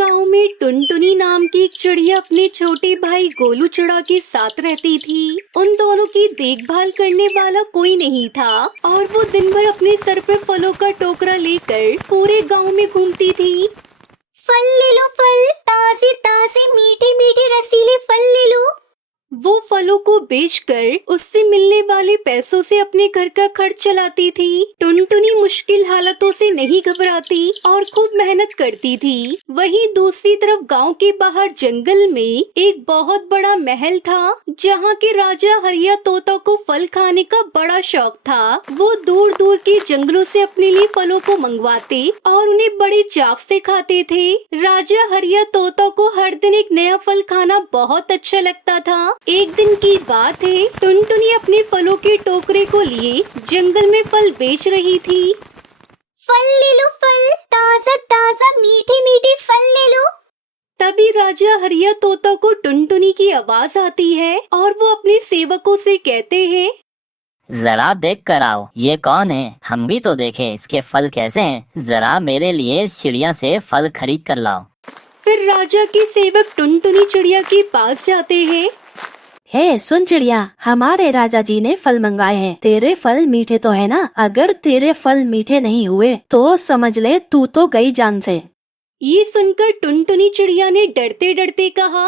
गांव में टुनटुनी नाम की एक चिड़िया अपने छोटे भाई गोलू चिड़ा के साथ रहती थी। उन दोनों की देखभाल करने वाला कोई नहीं था और वो दिन भर अपने सर पर फलों का टोकरा लेकर पूरे गांव में घूमती थी। फल ले लो, फल ताजे ताजे मीठे मीठे रसीले फल ले लो। वो फलों को बेचकर उससे मिलने वाले पैसों से अपने घर का खर्च चलाती थी। टुनटुनी मुश्किल हालातों से नहीं घबराती और खूब मेहनत करती थी। वहीं दूसरी तरफ गांव के बाहर जंगल में एक बहुत बड़ा महल था, जहां के राजा हरिया तोता को फल खाने का बड़ा शौक था। वो दूर दूर के जंगलों से अपने लिए फलों को मंगवाते और उन्हें बड़े चाव से खाते थे। राजा हरिया तोता को हर दिन एक नया फल खाना बहुत अच्छा लगता था। एक दिन की बात है, टुनटुनी अपने फलों के टोकरे को लिए जंगल में फल बेच रही थी। फल ले लो, फल ताजा ताजा मीठे मीठे फल ले लो। तभी राजा हरिया तोता को टुनटुनी की आवाज आती है और वो अपने सेवकों से कहते हैं, जरा देख कर आओ, ये कौन है? हम भी तो देखें इसके फल कैसे हैं। जरा मेरे लिए इस चिड़िया से फल खरीद कर लाओ। फिर राजा के सेवक टुनटुनी चिड़िया के पास जाते हैं। हे सुन चिड़िया, हमारे राजा जी ने फल मंगवाए हैं। तेरे फल मीठे तो है ना? अगर तेरे फल मीठे नहीं हुए तो समझ ले तू तो गई जान से। ये सुनकर टुनटुनी चिड़िया ने डरते डरते कहा,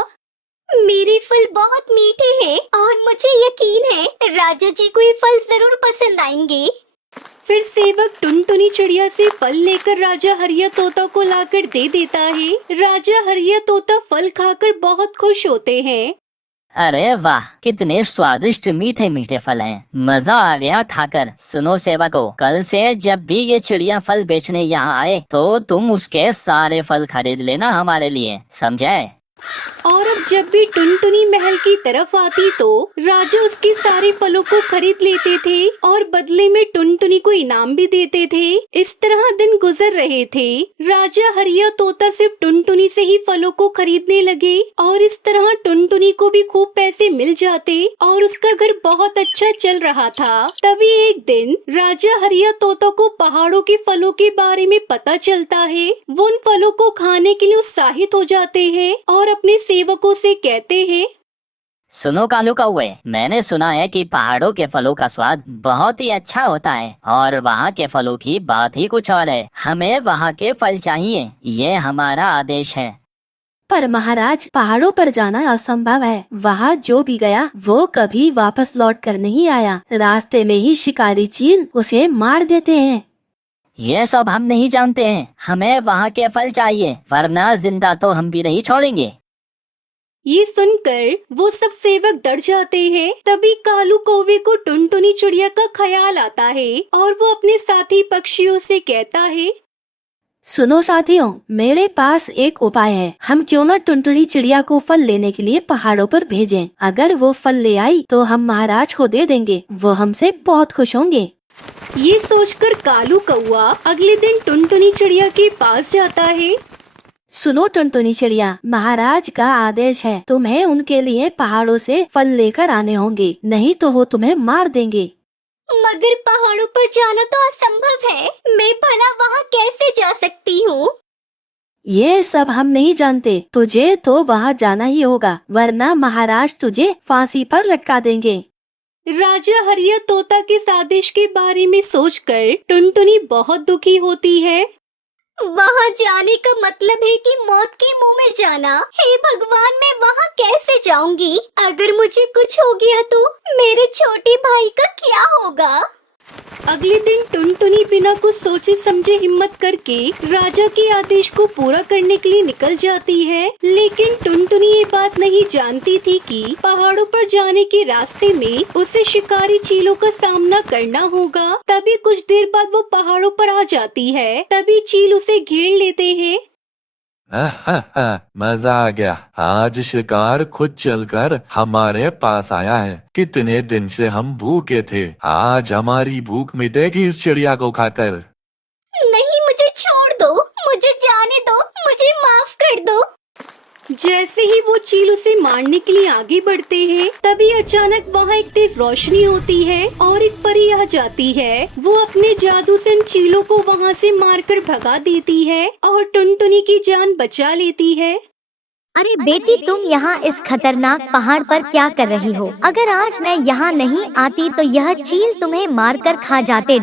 मेरे फल बहुत मीठे हैं और मुझे यकीन है राजा जी को ये फल जरूर पसंद आएंगे। फिर सेवक टुनटुनी चिड़िया से फल लेकर राजा हरिया तोता को लाकर दे देता है। राजा हरिया तोता फल खाकर बहुत खुश होते हैं। अरे वाह, कितने स्वादिष्ट मीठे मीठे फल हैं। मजा आ गया खाकर। सुनो सेवकों, कल से जब भी ये चिड़िया फल बेचने यहाँ आए तो तुम उसके सारे फल खरीद लेना हमारे लिए, समझे? और अब जब भी टुनटुनी महल की तरफ आती तो राजा उसके सारे फलों को खरीद लेते थे और बदले में टुनटुनी को इनाम भी देते थे। इस तरह दिन गुजर रहे थे। राजा हरिया तोता सिर्फ टुनटुनी से ही फलों को खरीदने लगे और इस तरह टुनटुनी को भी खूब पैसे मिल जाते और उसका घर बहुत अच्छा चल रहा था। तभी एक दिन राजा हरिया तोता को पहाड़ों के फलों के बारे में पता चलता है। वो उन फलों को खाने के लिए उत्साहित हो जाते हैं और अपने सेवकों से कहते हैं, सुनो कालू कौवे, मैंने सुना है कि पहाड़ों के फलों का स्वाद बहुत ही अच्छा होता है और वहाँ के फलों की बात ही कुछ और है। हमें वहाँ के फल चाहिए, ये हमारा आदेश है। पर महाराज, पहाड़ों पर जाना असंभव है। वहाँ जो भी गया वो कभी वापस लौट कर नहीं आया। रास्ते में ही शिकारी चील उसे मार देते हैं। ये सब हम नहीं जानते हैं। हमें वहाँ के फल चाहिए, वरना जिंदा तो हम भी नहीं छोड़ेंगे। ये सुनकर वो सब सेवक डर जाते हैं। तभी कालू कौवे को टुनटुनी चिड़िया का ख्याल आता है और वो अपने साथी पक्षियों से कहता है, सुनो साथियों, मेरे पास एक उपाय है। हम क्यों न टुनटुनी चिड़िया को फल लेने के लिए पहाड़ों पर भेजें। अगर वो फल ले आई तो हम महाराज को दे देंगे। वो हमसे बहुत खुश होंगे। ये सोचकर कालू कौवा अगले दिन टुनटुनी चिड़िया के पास जाता है। सुनो टुनटुनी चिड़िया, महाराज का आदेश है, तुम्हें उनके लिए पहाड़ों से फल लेकर आने होंगे, नहीं तो वो तुम्हें मार देंगे। मगर पहाड़ों पर जाना तो असंभव है। मैं भला वहाँ कैसे जा सकती हूँ? ये सब हम नहीं जानते। तुझे तो वहाँ जाना ही होगा, वरना महाराज तुझे फांसी पर लटका देंगे। राजा हरिया तोता के आदेश के बारे में सोचकर टुनटुनी बहुत दुखी होती है। वहाँ जाने का मतलब है कि मौत के मुंह में जाना। हे भगवान, मैं वहाँ कैसे जाऊंगी? अगर मुझे कुछ हो गया तो मेरे छोटे भाई का क्या होगा? अगले दिन टुनटुनी बिना कुछ सोचे समझे हिम्मत करके राजा के आदेश को पूरा करने के लिए निकल जाती है। लेकिन टुनटुनी ये बात नहीं जानती थी कि पहाड़ों पर जाने के रास्ते में उसे शिकारी चीलों का सामना करना होगा। तभी कुछ देर बाद वो पहाड़ों पर आ जाती है। तभी चील उसे घेर लेते हैं। मजा आ गया। आज शिकार खुद चलकर हमारे पास आया है। कितने दिन से हम भूखे थे, आज हमारी भूख मिटेगी इस चिड़िया को खाकर। नहीं, मुझे छोड़ दो, मुझे जाने दो, मुझे माफ कर दो। जैसे ही वो चील उसे मारने के लिए आगे बढ़ते हैं, तभी अचानक वहाँ एक तेज रोशनी होती है और एक परी आ जाती है। वो अपने जादू से इन चीलों को वहाँ से मारकर भगा देती है और टुनटुनी की जान बचा लेती है। अरे बेटी, तुम यहाँ इस खतरनाक पहाड़ पर क्या कर रही हो? अगर आज मैं यहाँ नहीं आती तो यह चील तुम्हें मारकर खा जाते।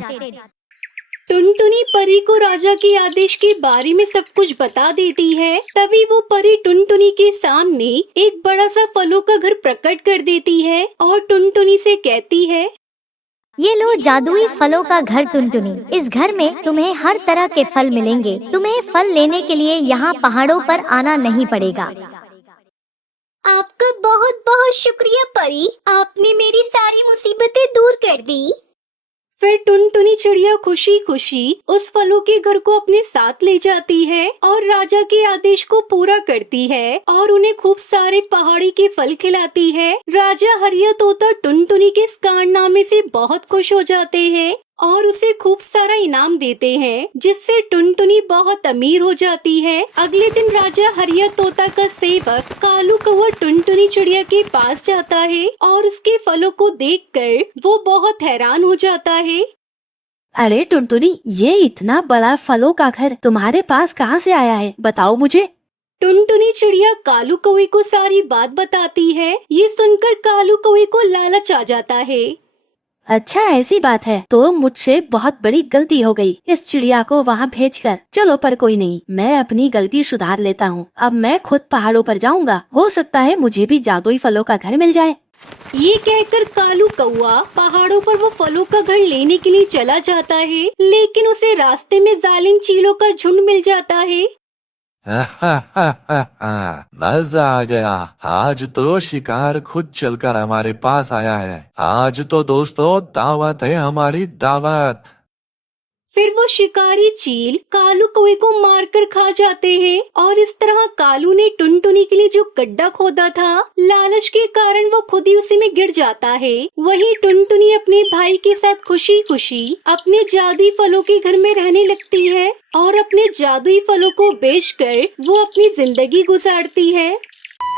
टुनटुनी परी को राजा के आदेश के बारे में सब कुछ बता देती है। तभी वो परी टुनटुनी के सामने एक बड़ा सा फलों का घर प्रकट कर देती है और टुनटुनी से कहती है, ये लो जादुई फलों का घर टुनटुनी। इस घर में तुम्हें हर तरह के फल मिलेंगे। तुम्हें फल लेने के लिए यहाँ पहाड़ों पर आना नहीं पड़ेगा। आपका बहुत बहुत शुक्रिया परी, आपने मेरी सारी मुसीबतें दूर कर दी। फिर टुनटुनी चिड़िया खुशी खुशी उस फलों के घर को अपने साथ ले जाती है और राजा के आदेश को पूरा करती है और उन्हें खूब सारे पहाड़ी के फल खिलाती है। राजा हरिया तोता टुनटुनी के इस कारनामे से बहुत खुश हो जाते हैं और उसे खूब सारा इनाम देते हैं, जिससे टुनटुनी बहुत अमीर हो जाती है। अगले दिन राजा हरिया तोता का सेवक कालू कौवा टुनटुनी चिड़िया के पास जाता है और उसके फलों को देखकर वो बहुत हैरान हो जाता है। अरे टुनटुनी, ये इतना बड़ा फलों का घर तुम्हारे पास कहाँ से आया है? बताओ मुझे। टुनटुनी चिड़िया कालू कौवे को सारी बात बताती है। ये सुनकर कालू कौवे को लालच आ जाता है। अच्छा, ऐसी बात है तो मुझसे बहुत बड़ी गलती हो गई इस चिड़िया को वहाँ भेजकर। चलो, पर कोई नहीं, मैं अपनी गलती सुधार लेता हूँ। अब मैं खुद पहाड़ों पर जाऊँगा, हो सकता है मुझे भी जादुई फलों का घर मिल जाए। ये कहकर कालू कौवा पहाड़ों पर वो फलों का घर लेने के लिए चला जाता है, लेकिन उसे रास्ते में जालिम चीलों का झुंड मिल जाता है। मजा आ गया। आज तो शिकार खुद चलकर हमारे पास आया है। आज तो दोस्तों दावत है, हमारी दावत। फिर वो शिकारी चील कालू कौवे को मारकर खा जाते हैं और इस तरह कालू ने टुनटुनी के लिए जो गड्ढा खोदा था, लालच के कारण वो खुद ही उसी में गिर जाता है। वहीं टुनटुनी अपने भाई के साथ खुशी खुशी अपने जादुई फलों के घर में रहने लगती है और अपने जादुई फलों को बेचकर वो अपनी जिंदगी गुजारती है।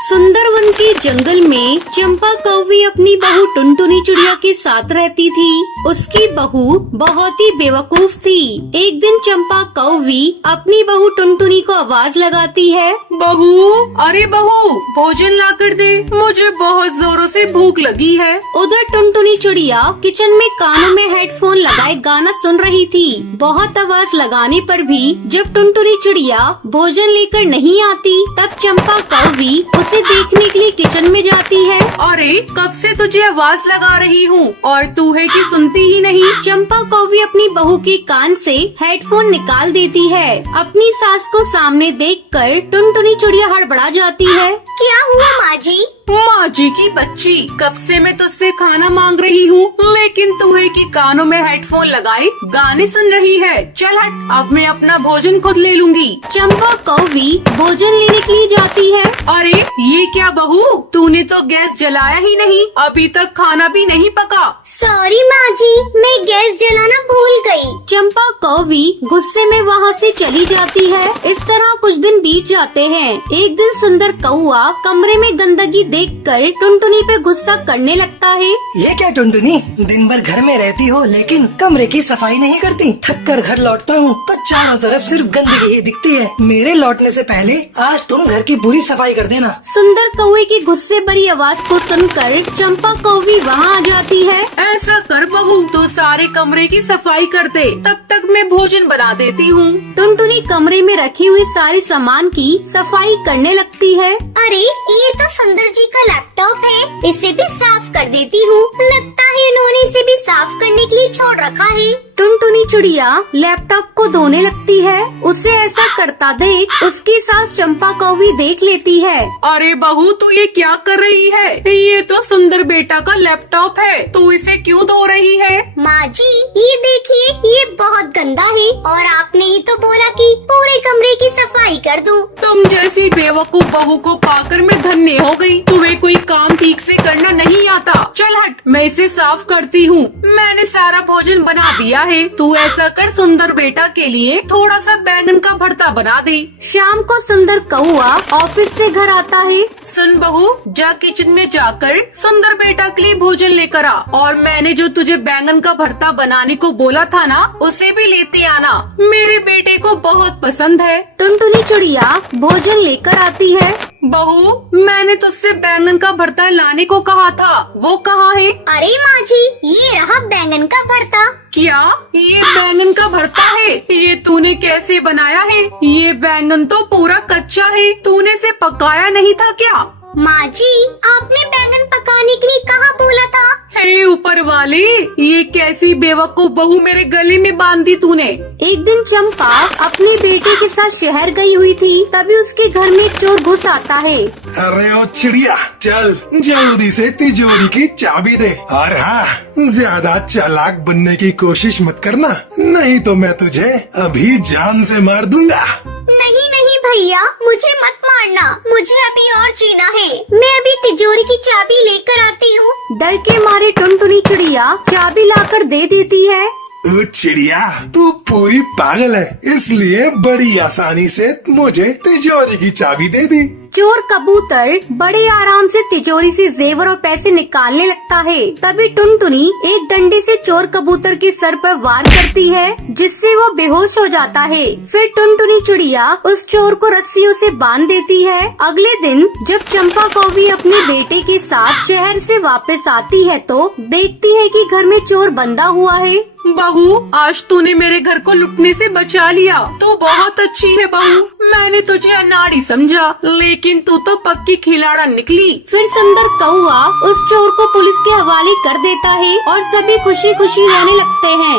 सुंदरवन के जंगल में चंपा कौवी अपनी बहू टुनटुनी चिड़िया के साथ रहती थी। उसकी बहू बहुत ही बेवकूफ थी। एक दिन चंपा कौवी अपनी बहू टुनटुनी को आवाज लगाती है, बहू, अरे बहू, भोजन ला कर दे, मुझे बहुत जोरों से भूख लगी है। उधर टुनटुनी चिड़िया किचन में कानों में हेडफोन लगाए गाना सुन रही थी। बहुत आवाज लगाने पर भी जब टुनटुनी चिड़िया भोजन लेकर नहीं आती, तब चंपा कौवी उसे देखने के लिए किचन में जाती है। अरे कब से तुझे आवाज लगा रही हूँ और तू है कि सुनती ही नहीं। चंपा कौवी अपनी बहू के कान से हेडफोन निकाल देती है। अपनी सास को सामने देखकर टुनटुनी चिड़िया हड़बड़ा जाती है। क्या हुआ माँ जी? माँ जी की बच्ची, कब से मैं तुझसे खाना मांग रही हूँ, लेकिन तू है कि कानों में हेडफोन लगाए गाने सुन रही है। चल हट, अब मैं अपना भोजन खुद ले लूंगी। चंपा कौवी भोजन लेने के लिए जाती है। अरे ये क्या बहू, तूने तो गैस जलाया ही नहीं, अभी तक खाना भी नहीं पका। सॉरी माँ जी, मैं गैस जलाना भूल गई। चंपा कौवी गुस्से में वहाँ से चली जाती है। इस तरह कुछ दिन बीत जाते हैं। एक दिन सुंदर कौआ कमरे में गंदगी देखकर टुनटुनी पे गुस्सा करने लगता है। ये क्या टुनटुनी, दिन भर घर में रहती हो लेकिन कमरे की सफाई नहीं करती। थक कर घर लौटता हूँ तो चारों तरफ सिर्फ गंदगी ही दिखती है। मेरे लौटने से पहले आज तुम घर की पूरी सफाई कर देना। सुंदर कौवे की गुस्से भरी आवाज को सुनकर चंपा कौवी वहाँ आ जाती है। ऐसा कर बहू, तो सारे कमरे की सफाई कर दे, तब तक मैं भोजन बना देती हूँ। टुनटुनी कमरे में रखी हुई सारी सामान की सफाई करने लगती है। अरे ये तो सुंदर जी का लैपटॉप है, इसे भी साफ कर देती हूँ। लगता है इन्होंने इसे भी साफ करने के लिए छोड़ रखा है। टुनटुनी चिड़िया लैपटॉप को धोने लगती है। उसे ऐसा करता देख उसकी सास चंपा कौवी देख लेती है। अरे बहू, तू ये क्या कर रही है? ये तो सुंदर बेटा का लैपटॉप है, तू इसे क्यों धो रही है? माँ जी ये देखिए, ये बहुत गंदा है और आपने ही तो बोला कि पूरे कमरे की सफाई कर दूं। तुम जैसी बेवकूफ बहू को पाकर मैं धन्य हो गई। तुम्हें कोई काम ठीक से करना नहीं आता। चल हट, मैं इसे साफ करती हूँ। मैंने सारा भोजन बना दिया है। तू ऐसा कर, सुंदर बेटा के लिए थोड़ा सा बैंगन का भरता बना दे। शाम को सुंदर कौआ ऑफिस से घर आता है। सुन बहू, जा किचन में जाकर सुंदर बेटा के लिए भोजन लेकर आ, और मैंने जो तुझे बैंगन का भरता बनाने को बोला था ना, उसे भी लेते आना। मेरे बेटे को बहुत पसंद है। टुनटुनी चिड़िया भोजन लेकर आती है। बहू, मैंने तुझसे बैंगन का भरता लाने को कहा था, वो कहाँ है? अरे माँ जी, ये रहा बैंगन का भरता। क्या ये बैंगन का भरता है? ये तूने कैसे बनाया है? ये बैंगन तो पूरा कच्चा है, तूने इसे पकाया नहीं था क्या? माँ जी, आपने बैंगन पकाने के लिए कहाँ बोला था? हे ऊपर वाले, ये कैसी बेवकूफ बहू मेरे गले में बांध दी तूने। एक दिन चंपा अपने बेटे के साथ शहर गई हुई थी, तभी उसके घर में एक चोर घुस आता है। अरे ओ चिड़िया, चल जल्दी से तिजोरी की चाबी दे। और हाँ, ज्यादा चालाक बनने की कोशिश मत करना, नहीं तो मैं तुझे अभी जान से मार दूंगा। नहीं नहीं भैया, मुझे मत मारना, मुझे अभी और जीना है। मैं अभी तिजोरी की चाबी लेकर आती हूँ। डर के मारे टुनटुनी चिड़िया चाबी लाकर दे देती है। ओ चिड़िया, तू पूरी पागल है, इसलिए बड़ी आसानी से मुझे तिजोरी की चाबी दे दी। चोर कबूतर बड़े आराम से तिजोरी से जेवर और पैसे निकालने लगता है। तभी टुनटुनी एक डंडे से चोर कबूतर के सर पर वार करती है, जिससे वो बेहोश हो जाता है। फिर टुनटुनी चिड़िया उस चोर को रस्सियों से बांध देती है। अगले दिन जब चंपा कौवी अपने बेटे के साथ शहर से वापस आती है तो देखती है कि घर में चोर बंधा हुआ है। बहू, आज तूने मेरे घर को लुटने से बचा लिया। तू बहुत अच्छी है बहू। मैंने तुझे अनाड़ी समझा, लेकिन तू तो पक्की खिलाड़ा निकली। फिर सुंदर कौआ उस चोर को पुलिस के हवाले कर देता है और सभी खुशी खुशी रहने लगते हैं।